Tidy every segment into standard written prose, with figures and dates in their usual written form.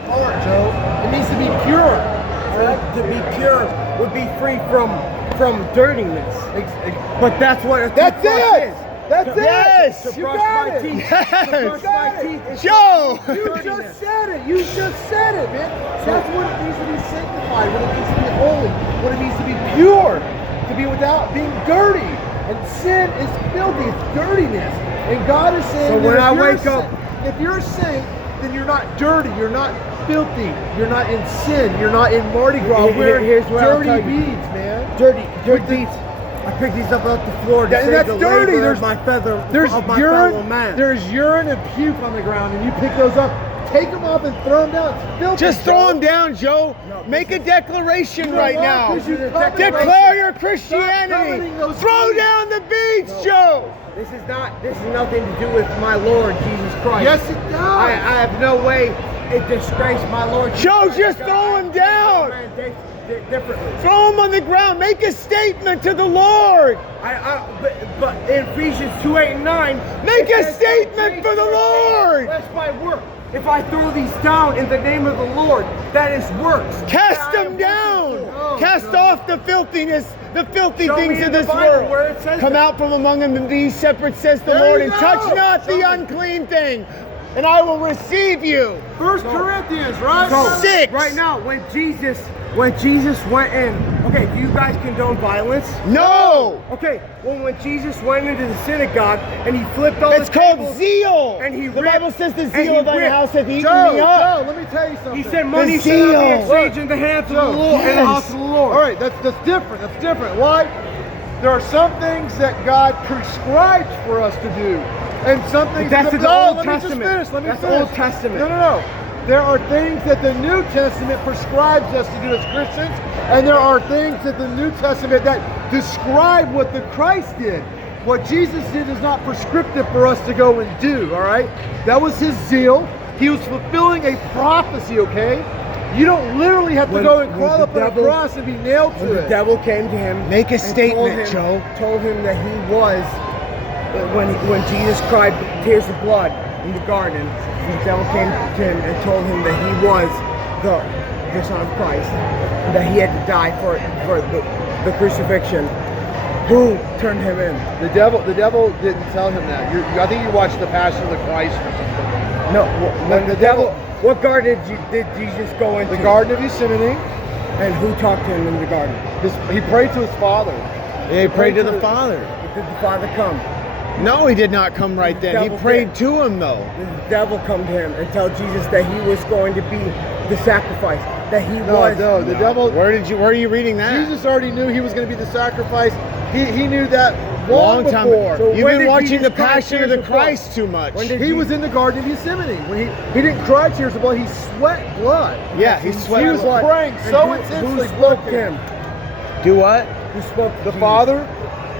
Heart, Joe. It needs to be pure. To be pure would be free from dirtiness. But that's what a toothbrush is. That's it. Yes. To You brush got my it. teeth. Yes. To brush my teeth. is Joe. You dirtiness. just said it. You just said it, man. That's what it needs to be sanctified, what it needs to be holy, what it needs to be pure, to be without being dirty. And sin is filthy, it's dirtiness. And God is saying, So that when if I you're wake up- if you're a saint, then you're not dirty, you're not filthy, you're not in sin, you're not in Mardi Gras wearing Here's what I'll dirty tell you. beads, man. Dirty beads. I picked these up off the floor to That- save that's the dirty. labor There's- of my feather There's of my fellow urine, man. there's urine and puke on the ground, and you pick those up, take them off and throw them down. It's filthy, Just throw Joe. them down, Joe. No, Make a declaration You know right why? now. 'Cause you covered Declare your Stop Christianity. coveting those Throw beads. down the beads, Joe. This is nothing to do with my Lord Jesus Christ. Yes, it does. I have no way it disgraced my Lord Jesus Joe, Christ. just throw him down. Differently. Throw them on the ground. Make a statement to the Lord. But in Ephesians 2:8-9, Make it a says, statement for the Lord. That's my work. If I throw these down in the name of the Lord, that is works. Cast that I them am down. working for. Cast off the filthiness, the filthy Show me things in of the this Bible world. where it says Come that. out from among them and be separate, says the There Lord, you and go. touch not Show the me. unclean thing, and I will receive you. 1 Corinthians, right? So, 6. right now, when Jesus went in, okay, do you guys condone violence? No. Okay, well, when Jesus went into the synagogue and he flipped all It's the called tables, zeal. and he the ripped- Bible says the and zeal he of thine ripped- house hath eaten Joe, me up. Joe, let me tell you something. he said money The should not be zeal. exchanged in the hands of the Lord, in the house of the Lord. All right, that's different. That's different. Why? There are some things that God prescribes for us to do, and some things. that's in the No, Old let me just Testament. finish. Let me That's finish. Old Testament. No. There are things that the New Testament prescribes us to do as Christians, and there are things that the New Testament that describe what the Christ did. What Jesus did is not prescriptive for us to go and do. All right, that was his zeal. He was fulfilling a prophecy. Okay. You don't literally have to When- go and when crawl the up on a devil- cross and be nailed When to the it. devil came to him, Make a and statement, Joe. told him that he was, when Jesus cried tears of blood in the garden, the devil came to him and told him that he was the Son of Christ, and that he had to die for the crucifixion. Who turned him in? The devil didn't tell him that. I think you watched The Passion of the Christ or something. No, when the devil. What garden did Jesus go into? The Garden of Gethsemane. And who talked to him in the garden? He prayed to his Father. He prayed to the Father. Did the Father come? No, he did not come right then. He devil prayed did. to him, though. Did the devil come to him and tell Jesus that he was going to be the sacrifice? That he was. No, the devil. Where are you reading that? Jesus already knew he was going to be the sacrifice. He knew that long Long time before. ago. So You've when been did watching Jesus The cry Passion of tears the of blood? Christ too much. When did He was in the Garden of Gethsemane. When he didn't cry tears of blood, he sweat blood. Yeah, he sweat He was blood. praying And so who intensely. spoke to him? Do what? Who spoke to The Jesus? Father,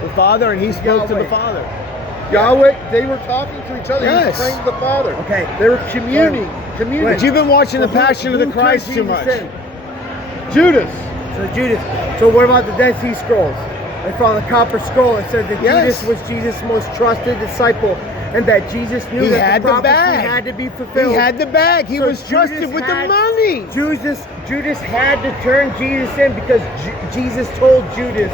The Father, and he spoke to the Yahweh. Father. Yahweh, they were talking to each other. He Yes. was praying to the Father. Okay. They were communing. But you've been watching The So who- Passion of the who turned Christ too Jesus much. in? Judas. So Judas. So what about the Dead Sea Scrolls? They found a copper scroll that said that Yes. Judas was Jesus' most trusted disciple, and that Jesus knew He that had the the prophecy bag. had to be fulfilled. He had the bag. He So was trusted Judas with the had- money. Judas had to turn Jesus in because Jesus told Judas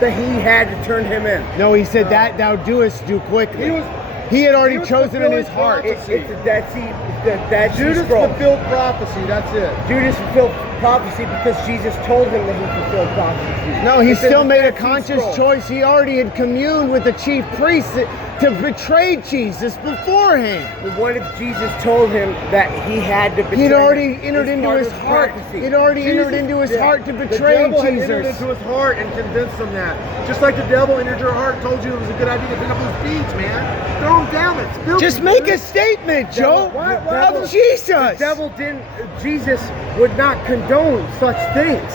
that he had to turn him in. No, he said that thou doest do quickly. He had already chosen in his heart. fulfilling It's the Dead Sea, the Dead Sea Judas Scroll. fulfilled prophecy. That's it. Judas fulfilled prophecy because Jesus told him that he fulfilled prophecy. No, he It's in still the made a Dead Sea conscious Scroll. choice. He already had communed with the chief priests to betray Jesus beforehand. But what if Jesus told him that he had to betray He had already him? entered It's into part his of the heart. prophecy. He had already entered Jesus- into his yeah. heart to The betray devil had entered Jesus. into his heart and convinced him that. Just like the devil entered your heart and told you it was a good idea to pick up those beads, man. Throw them down. It's filthy. Just make dude. a statement, Joe, Why- of Jesus. The devil didn't. Jesus would not condone such things.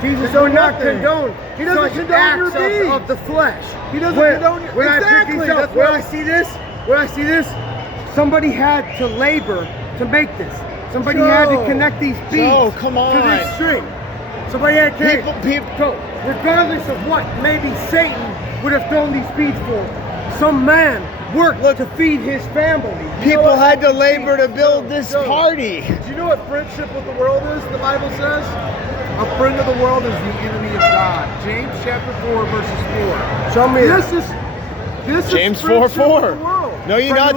Jesus Condone would not nothing. condone. He doesn't such condone your acts deeds. of the flesh. He doesn't when, condone your- when I pick Exactly, these up, that's when what- I see this, somebody had to labor to make this. Somebody had to Joe. connect these beads Joe, come to on. this string. Somebody had to. People, So, regardless of what maybe Satan would have thrown these beads for, some man work to feed his family. People had to labor to build this party. Do you know what friendship with the world is? The Bible says a friend of the world is the enemy of God. James chapter 4 verses 4. Show me This is James friendship 4:4. with the world. No, you're not.